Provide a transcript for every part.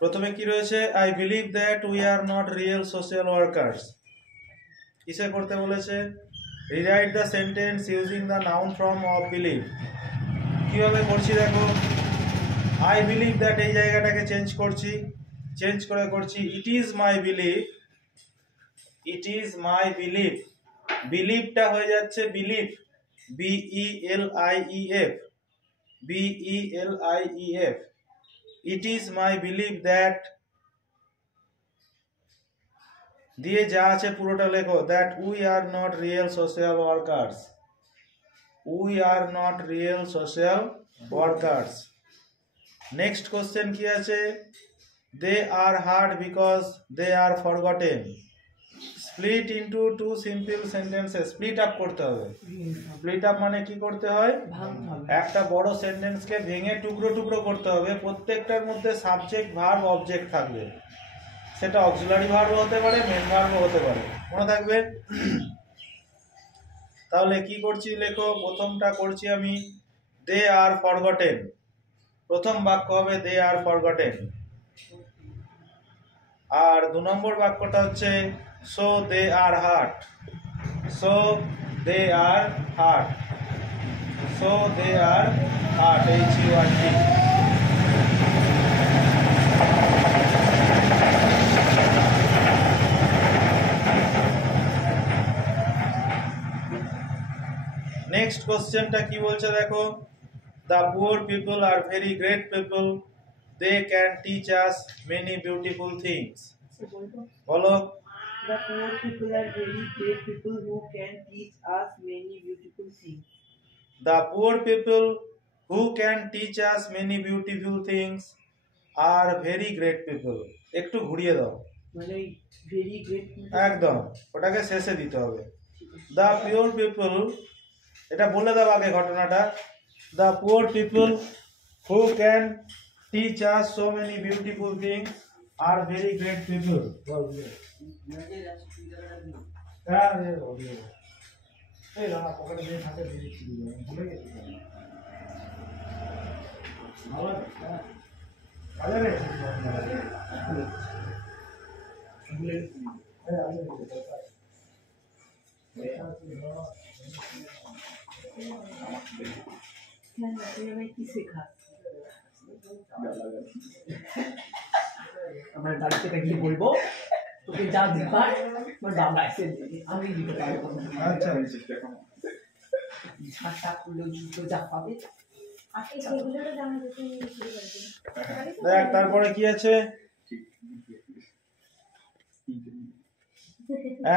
প্রথমে কি রয়েছে, I believe that we are not real social workers. কিসে করতে বলেছে, rewrite the sentence using the noun form of believe. কিভাবে করছি দেখো, আই বিলিভ দ্যাট এই জায়গাটাকে চেঞ্জ করছি, চেঞ্জ করে করছি it is my believe, it is my believe. বিলিভটা হয়ে যাচ্ছে believe, BELIEF, BELIEF। It is my believe that দিয়ে যা আছে পুরোটা লেখো, that we are not real social workers, we are not real social workers. Next question কি আছে, they are hard because they are forgotten. Split into two simple sentences, split up করতে হবে। Split up মানে কি করতে হয়, একটা বড় সেন্টেন্সকে ভেঙে টুকরো টুকরো করতে হবে, প্রত্যেকটার মধ্যে সাবজেক্ট ভার্ব অবজেক্ট থাকবে, সেটা অক্সিলারি ভার্ব হতে পারে, মেন ভার্বও হতে পারে, মনে থাকবে। তাহলে কি করছি লেখো, প্রথমটা করছি আমি দে আর ফরগটেন, প্রথম বাক্য হবে দে আর ফরগটেন। আর 2 নম্বর বাক্যটা হচ্ছে so they are hurt, so they are hurt, so they are hurt, HURT। Next কোশ্চেনটা কি বলছে দেখো, the poor people are very great people, they can teach us many beautiful things. বলো, the poor people are very great people who can teach us many beautiful things. the poor people who can teach us many beautiful things are very great people। একটু ঘুরিয়ে দাও, মানে very great একদম ওটাকে শেষে দিতে হবে। দ্য পিওর পিপল, এটা বলে দাও আগে ঘটনাটা, the poor people who can teach us so many beautiful things are very great people. আমার বাড়িতে গিয়ে বলবো তোকে যা দিবার আমার বাবা এসে আমি দিতে পারবো। আচ্ছা, ঝাঁটা খুলে জুতো যা পাবে দেখ তারপরে কি আছে,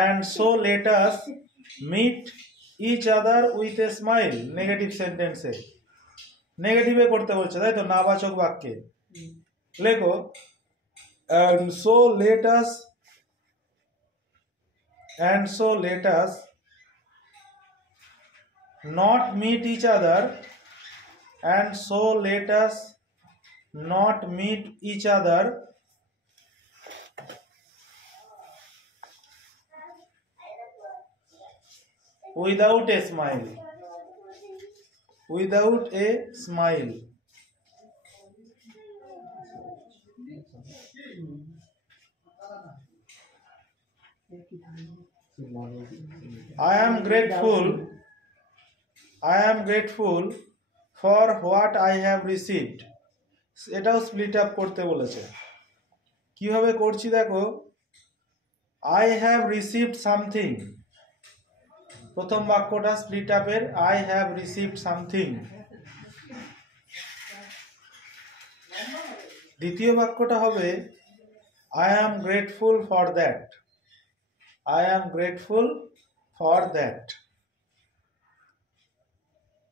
and so let us meet each other with a smile। Negative সেন্টেন্সে, নেগেটিভে করতে বলছে তাই তো, নাবাচক বাক্যে লেখো, and so let us not meet each other, and so let us not meet each other without a smile, without a smile। I am grateful for what I have received। এটাও split up করতে বলেছে। কিভাবে করছি দেখো, I have received something, প্রথম বাক্যটা split আপের, I have received something। দ্বিতীয় বাক্যটা হবে I am grateful for that, I am grateful for that।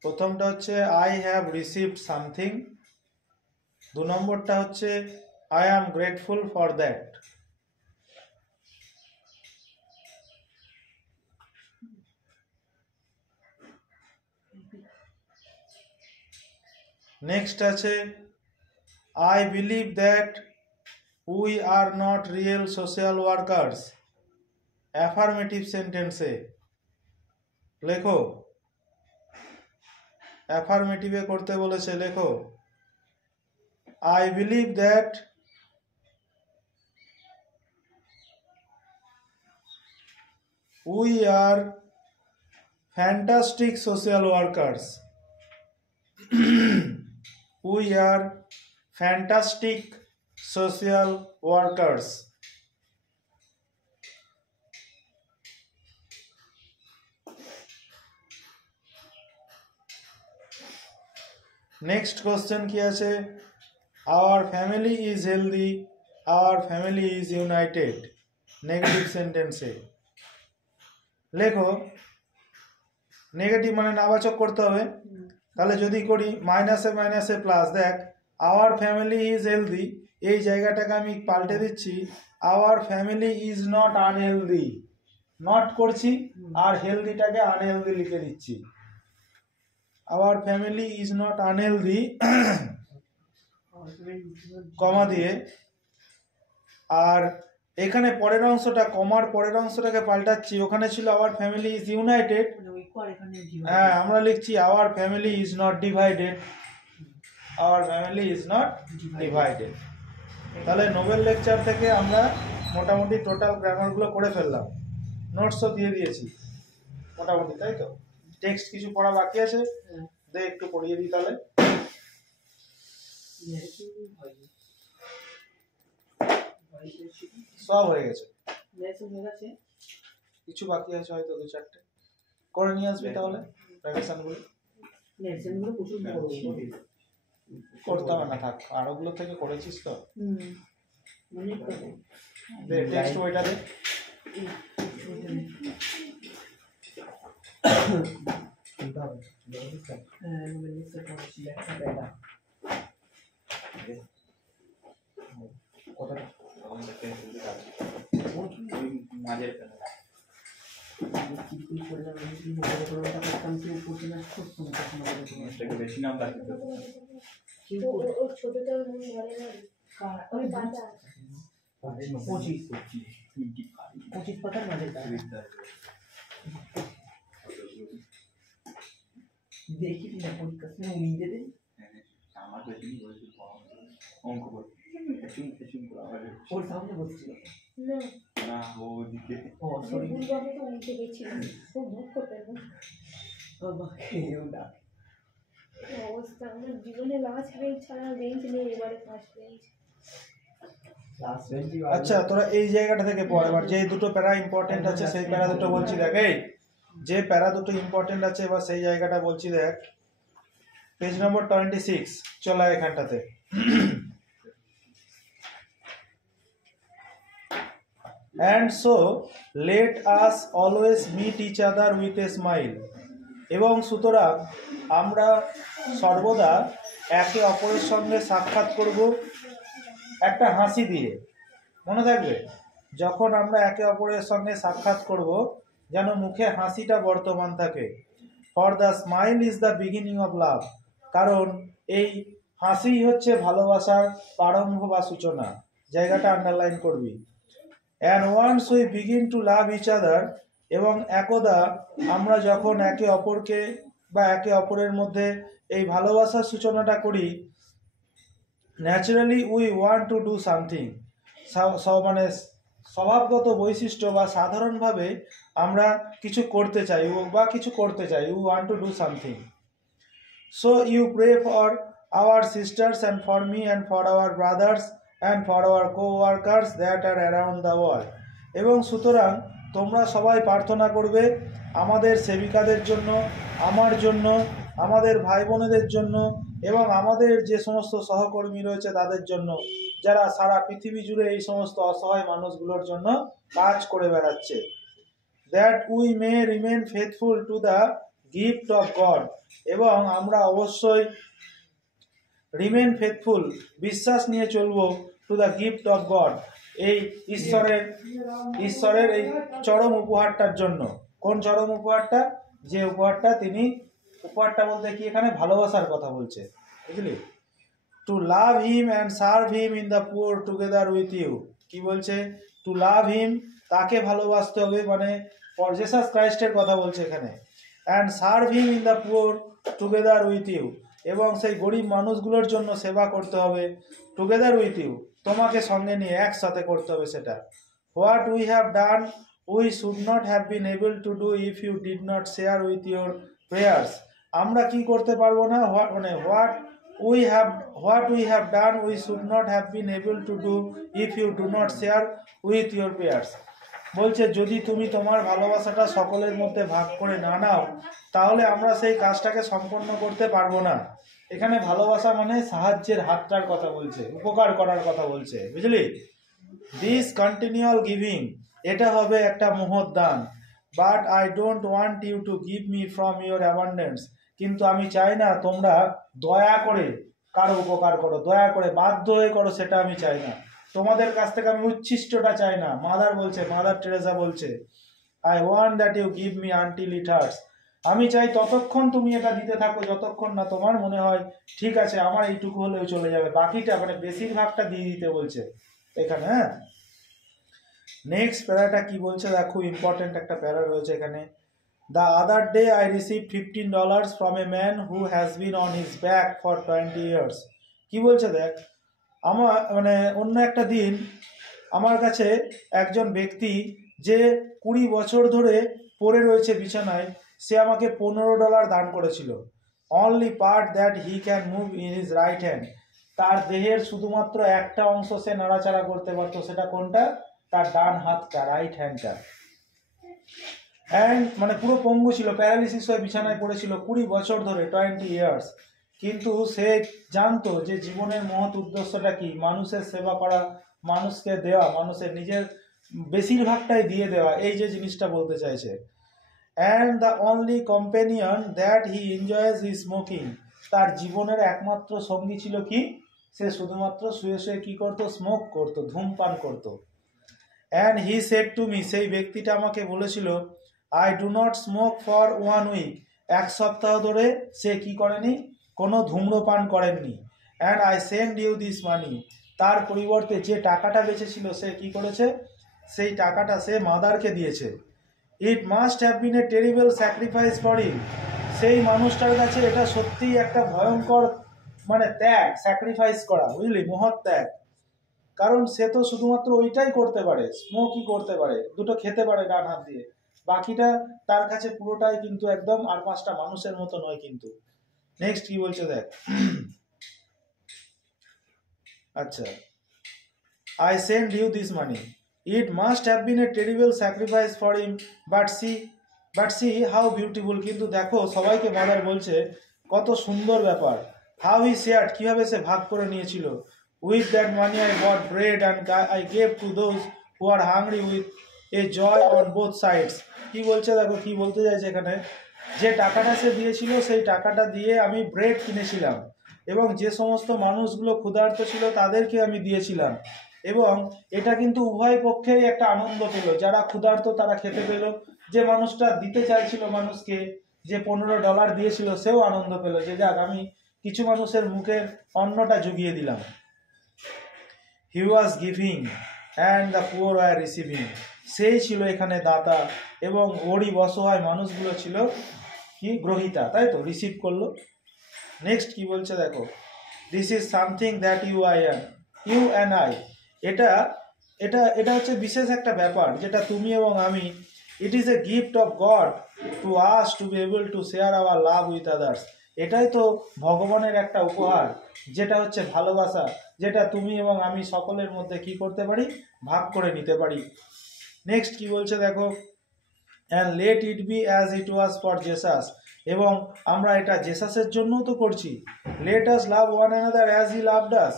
প্রথমটা হচ্ছে I have received something, 2 নম্বরটা হচ্ছে I am grateful for that। Next আছে I believe that we are not real social workers। Affirmative সেন্টেন্সে লেখো, অ্যাফার্মেটিভে করতে বলেছে লেখো, I believe that we are fantastic social workers. We R fantastic social workers. Next question কি আছে? Hour family is healthy, hour family is United. Negative সেন্টেন্সে লেখো, negative মানে নাবাচক করতে হবে। তাহলে যদি করি মাইনাসে মাইনাসে প্লাস, দেখ আওয়ার ফ্যামিলি ইজ হেলদি, এই জায়গাটাকে আমি পাল্টে দিচ্ছি, our family is not unhealthy. Not করছি আর হেলদিটাকে আনহেলদি লিখে দিচ্ছি। Our family is not unhealthy comma দিয়ে, আর এখানে পরের অংশটা কমার পরের অংশটাকে পাল্টাচ্ছি, ওখানে ছিল আওয়ার ফ্যামিলি ইজ ইউনাইটেড, হ্যাঁ আমরা লিখছি hour family is not divided. Hour family is not divided. তাহলে নোবেল লেকচার থেকে আমরা মোটামুটি টোটাল গ্রামারগুলো করে ফেললাম, নোটসও দিয়ে দিয়েছি মোটামুটি, তাই তো? টেক্সট কিছু পড়া বাকি আছে, দে একটু পড়িয়ে দিই তাহলে। সব হয়ে গেছে, কিছু বাকি আছে হয়তো দু চারটে, করে নিয়ে আসবি তাহলে প্রেজেন্টেশনগুলো। করতে হবে না, থাক, আর ওগুলো থেকে করেছিস তো। দে টেক্সট ওইটা দে। বেশি নাম্বার পঁচিশ পাতার মাঝে দেখি না পরীক্ষা নিজে দেয় আমার বেশি অঙ্ক ওর সামনে বসছিল না ওদিকে অবস্থা আমার জীবনে লাস্ট বেঞ্চ ছাড়া বেঞ্চ নেই, এবারে ফার্স্ট বেঞ্চ। আচ্ছা তোরা এই জায়গাটা থেকে পড়, এবার যে দুটো প্যারা ইম্পর্টেন্ট আছে সেই প্যারা দুটো বলছি দেখ। এই যে প্যারা দুটো ইম্পর্টেন্ট আছে এবার সেই জায়গাটা বলছি দেখ, পেজ নম্বর 26 চলা এখানটাতে। And so let us always meet each other with a smile. এবং সুতরাং আমরা সর্বদা একে অপরের সঙ্গে সাক্ষাৎ করব একটা হাসি দিয়ে। মনে থাকবে, যখন আমরা একে অপরের সঙ্গে সাক্ষাৎ করব যেন মুখে হাসিটা বর্তমান থাকে। For the smile is the beginning of love, কারণ এই হাসি হচ্ছে ভালোবাসার প্রারম্ভ বা সূচনা। জায়গাটা আন্ডারলাইন করবি। And once we begin to love each other, এবং একদা আমরা যখন একে অপরকে বা একে অপরের মধ্যে এই ভালোবাসার সূচনাটা করি, naturally we want to do something, মানে স্বভাবগত বৈশিষ্ট্য বা সাধারণভাবে আমরা কিছু করতে চাই বা কিছু করতে চাই, we want to do something. So you pray for our sisters and for me and for our brothers and for our co-workers that are around the world. এবং সুতরাং তোমরা সবাই প্রার্থনা করবে আমাদের সেবিকাদের জন্য, আমার জন্য, আমাদের ভাই বোনেদের জন্য এবং আমাদের যে সমস্ত সহকর্মী রয়েছে তাদের জন্য, যারা সারা পৃথিবী জুড়ে এই সমস্ত অসহায় মানুষগুলোর জন্য কাজ করে বেড়াচ্ছে। That we may remain faithful to the gift of god, এবং আমরা অবশ্যই রিমেন ফেথফুল, বিশ্বাস নিয়ে চলবো, to the gift of god, এই ঈশ্বরের এই চরম উপহারটার জন্য। কোন চরম উপহারটা? যে উপহারটা তিনি, উপহারটা বলতে কি এখানে ভালোবাসার কথা বলছে, বুঝলি? To love him and serve him in the poor together with you. কি বলছে? টু লাভ হিম, তাকে ভালোবাসতে হবে, মানে জিসাস ক্রাইস্টের কথা বলছে এখানে। And serve him in the poor together with you, এবং সেই গরিব মানুষগুলোর জন্য সেবা করতে হবে, টুগেদার উইথ ইউ, তোমাকে সঙ্গে নিয়ে একসাথে করতে হবে সেটা। What we have done we should not have been able to do if you did not share with your prayers. আমরা কি করতে পারবো না, মানে what we have done we should not have been able to do if you do not share with your prayers. বলছে যদি তুমি তোমার ভালোবাসাটা সকলের মধ্যে ভাগ করে না নাও তাহলে আমরা সেই কাজটাকে সম্পন্ন করতে পারবো না। এখানে ভালোবাসা মানে সাহায্যের হাতটার কথা বলছে, উপকার করার কথা বলছে, বুঝলি? দিস কন্টিনিউয়াল গিভিং, এটা হবে একটা মহৎ দান। But I don't want you to give me from your abundance, কিন্তু আমি চাই না তোমরা দয়া করে কারো উপকার করো, দয়া করে বাধ্য হয়ে করো, সেটা আমি চাই না। তোমাদের কাছ থেকে আমি উচ্ছিষ্টটা চাই না। মাদার টেরেসা বলছে I want that you give me until it hurts, আমি চাই ততক্ষণ তুমি এটা দিতে থাকো যতক্ষণ না তোমার মনে হয় ঠিক আছে আমার এইটুকু হলেও চলে যাবে, বাকিটা মানে বেশিরভাগটা দিয়ে দিতে বলছে এখানে। হ্যাঁ, নেক্সট প্যারাটা কি বলছে দেখো, ইম্পর্টেন্ট একটা প্যারা রয়েছে এখানে। The other day I received $15 from a man who has been on his back for 20 years. কি বলছে দেখ, আমার মানে অন্য একটা দিন আমার কাছে একজন ব্যক্তি যে 20 বছর ধরে পড়ে রয়েছে বিছানায়, সে আমাকে $15 দান করেছিল। Only part that he can move in his right hand, তার দেহের শুধুমাত্র একটা অংশ সে নাড়াচাড়া করতে পারতো, সেটা কোনটা? তার ডান হাতটা, রাইট হ্যান্ডটা। অ্যান্ড মানে পুরো পঙ্গু ছিল, প্যারালিসিস হয়ে বিছানায় পড়েছিল 20 বছর ধরে, 20 ইয়ার্স। কিন্তু সে জানতো যে জীবনের মহৎ উদ্দেশ্যটা কি, মানুষের সেবা করা, মানুষকে দেওয়া, মানুষের নিজের বেশিরভাগটাই দিয়ে দেওয়া, এই যে জিনিসটা বলতে চাইছে। And the only companion that he enjoys is smoking, তার জীবনের একমাত্র সঙ্গী ছিল কি? সে শুধুমাত্র শুয়ে শুয়ে কি করতো? স্মোক করতো, ধূমপান করতো। And he said to me, সেই ব্যক্তিটা আমাকে বলেছিল I do not smoke for 1 week, 1 সপ্তাহ ধরে সে কি করেনি? কোনো ধূম্রপান করেননি। And I send you this money, তার পরিবর্তে যে টাকাটা বেঁচেছিল সে কি করেছে? সেই টাকাটা সে মাদারকে দিয়েছে। ইট must have been a terrible sacrifice for হিম, সেই মানুষটার কাছে এটা সত্যিই একটা ভয়ঙ্কর মানে ত্যাগ, স্যাক্রিফাইস করা, বুঝলি, মহৎ ত্যাগ। কারণ সে তো শুধুমাত্র ওইটাই করতে পারে, স্মোকই করতে পারে, দুটো খেতে পারে ডান হাত দিয়ে, বাকিটা তার কাছে পুরোটাই কিন্তু একদম আর 5টা মানুষের মতো নয় কিন্তু। নেক্সট কি বলছে দেখ, আচ্ছা, I send you this money, it must have been a terrible sacrifice for him, but see how beautiful, কিন্তু দেখো সবাইকে মাদার বলছে কত সুন্দর ব্যাপার। হাউ হি শেয়ার্ড, কিভাবে সে ভাগ করে নিয়েছিল। With that money I bought bread and I gave to those who are hungry with a joy on both sides. কি বলছে দেখো, কি বলতে চাইছে এখানে, যে টাকাটা সে দিয়েছিল সেই টাকাটা দিয়ে আমি ব্রেড কিনেছিলাম এবং যে সমস্ত মানুষগুলো ক্ষুধার্ত ছিল তাদেরকে আমি দিয়েছিলাম, এবং এটা কিন্তু উভয় পক্ষেই একটা আনন্দ পেল। যারা ক্ষুধার্ত তারা খেতে পেল, যে মানুষটা দিতে চাইছিল মানুষকে, যে $15 দিয়েছিল সেও আনন্দ পেল যে যাক আমি কিছু মানুষের মুখের অন্নটা জুগিয়ে দিলাম। He was giving and the poor were receiving, সেই ছিল এখানে দাতা এবং গরিব অসহায় মানুষগুলো ছিল কি? গ্রহিতা, তাই তো, রিসিভ করলো। নেক্সট কি বলছে দেখো, this is something that you and I, এটা এটা এটা হচ্ছে বিশেষ একটা ব্যাপার যেটা তুমি এবং আমি, it is a gift of god to us to be able to share our love with others, এটাই তো ভগবানের একটা উপহার, যেটা হচ্ছে ভালোবাসা, যেটা তুমি এবং আমি সকলের মধ্যে কি করতে পারি? ভাগ করে নিতে পারি। নেক্সট কি বলছে দেখো, and let it be as it was for Jesus, এবং আমরা এটা জেসাসের জন্যও তো করছি। Let us love one another as he loved us,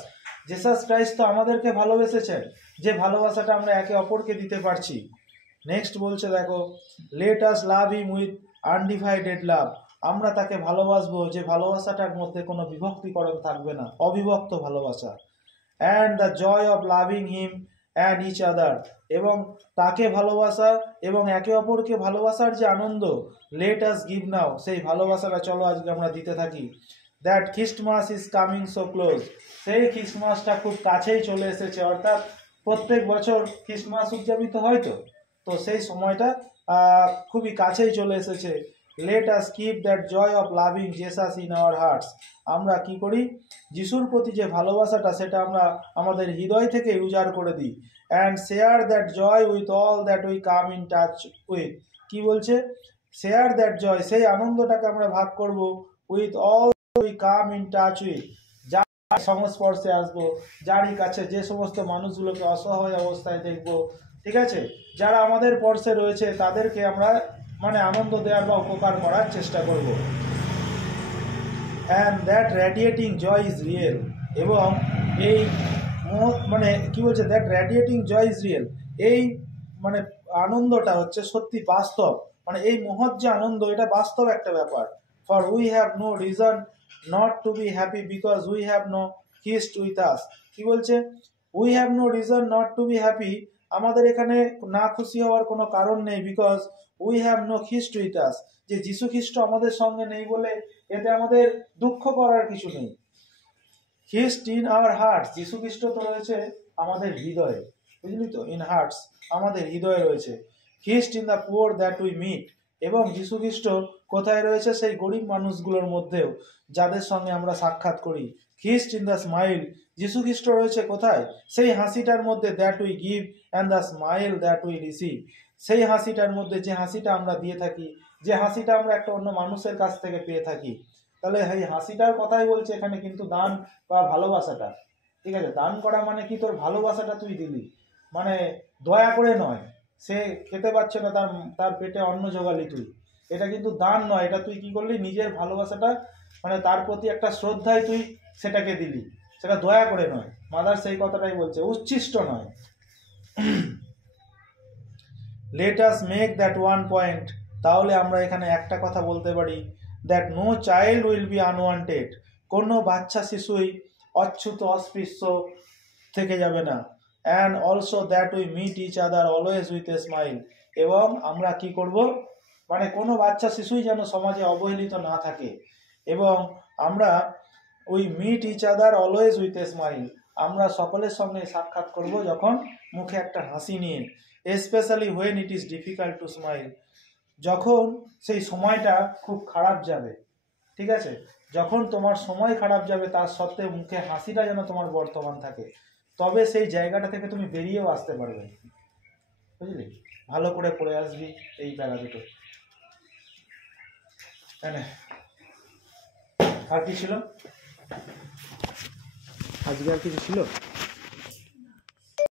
Jesus Christ তো আমাদেরকে ভালোবেসেছেন, যে ভালোবাসাটা আমরা একে অপরকে দিতে পারছি। নেক্সট বলছে দেখো, let us love him with undivided love, আমরা তাকে ভালোবাসবো যে ভালোবাসাটার মধ্যে কোনো বিভক্তিকরণ থাকবে না, অবিভক্ত ভালোবাসা। And the joy of loving him and each other, এবং তাকে ভালোবাসা এবং একে অপরকে ভালোবাসার যে আনন্দ, লেট আস গিভ নাও, সেই ভালোবাসাটা চলো আজকে আমরা দিতে থাকি। That Christmas is coming so close, সেই খ্রিস্টমাসটা খুব কাছেই চলে এসেছে, অর্থাৎ প্রত্যেক বছর খ্রিস্টমাস উদযাপিত হয় তো, তো সেই সময়টা খুবই কাছেই চলে এসেছে। let us keep that joy of loving Jesus in our hearts. আমরা কি করি, যিশুর প্রতি যে ভালোবাসাটা সেটা আমরা আমাদের হৃদয় থেকে উজাড় করে দিই। and share that joy with all that we come in touch with. কি বলছে, share that joy, সেই আনন্দটাকে আমরা ভাগ করব with all we come in touch with, যার সংস্পর্শে আসবো, যারই কাছে, যে সমস্ত মানুষগুলোকে অসহায় অবস্থায় দেখব, ঠিক আছে, যারা আমাদের পর্শে রয়েছে তাদেরকে আমরা মানে আনন্দ দেওয়ার বা উপকার করার চেষ্টা করব। and that radiating joy is real, এবং এই মানে কি বলছে, that radiating joy is real, এই মানে আনন্দটা হচ্ছে সত্যি বাস্তব, মানে এই মহৎ যে আনন্দ এটা বাস্তব একটা ব্যাপার। for we have no reason not to be happy because we have no Christ with us. কি বলছে, we have no reason not to be happy, আমাদের এখানে না খুশি হওয়ার কোনো কারণ নেই, because we have no Christ with us, যে যীশু খ্রিস্ট আমাদের সঙ্গে নেই বলে এতে আমাদের দুঃখ করার কিছু নেই। খ্রিস্ট ইন আওয়ার হার্টস, যীশু খ্রিস্ট তো রয়েছে আমাদের হৃদয়ে, বুঝলি তো, ইন হার্টস আমাদের হৃদয়ে রয়েছে। Christ in the poor that we meet, এবং যীশু খ্রিস্ট কোথায় রয়েছে, সেই গরিব মানুষগুলোর মধ্যেও যাদের সঙ্গে আমরা সাক্ষাৎ করি। খ্রিস্ট ইন দ্য স্মাইল, যীশু খ্রিস্ট রয়েছে কোথায়, সেই হাসিটার মধ্যে that we give and the smile that we receive, সেই হাসিটার মধ্যে যে হাসিটা আমরা দিয়ে থাকি, যে হাসিটা আমরা একটা অন্য মানুষের কাছ থেকে পেয়ে থাকি। তাহলে এই হাসিটার কথাই বলছে এখানে, কিন্তু দান বা ভালোবাসাটা, ঠিক আছে, দান করা মানে কি, তোর ভালোবাসাটা তুই দিলি, মানে দয়া করে নয়, সে খেতে পাচ্ছে না, তার পেটে অন্ন জোগালি তুই, এটা কিন্তু দান নয়, এটা তুই কি করলি, নিজের ভালোবাসাটা মানে তার প্রতি একটা শ্রদ্ধায় তুই সেটাকে দিলি, সেটা দয়া করে নয়। মাদার সেই কথাটাই বলছে, উচ্ছিষ্ট নয়। Let us make that one point, তাহলে আমরা এখানে একটা কথা বলতে পারি, that no child will be unwanted, কোনো বাচ্চা শিশুই অচ্যুত অস্পৃশ্য থেকে যাবে না। And also that we meet each other always with a smile, এবং আমরা কি করব, মানে কোনো বাচ্চা শিশুই যেন সমাজে অবহেলিত না থাকে, এবং আমরা we meet each other always with a smile, আমরা সকলের সঙ্গে সাক্ষাৎ করব যখন মুখে একটা হাসি নিয়ে। Specially when it is difficult to smile, যখন সেই সময়টা খুব খারাপ যাবে, ঠিক আছে, যখন তোমার সময় খারাপ যাবে তার সত্ত্বেও মুখে হাসিটা যেন তোমার বর্তমান থাকে, তবে সেই জায়গাটা থেকে তুমি বেরিয়েও আসতে পারবে, বুঝলি। ভালো করে পড়ে আসবি এই প্যারা দুটো। আর কি ছিল আজকে, আর কিছু ছিল?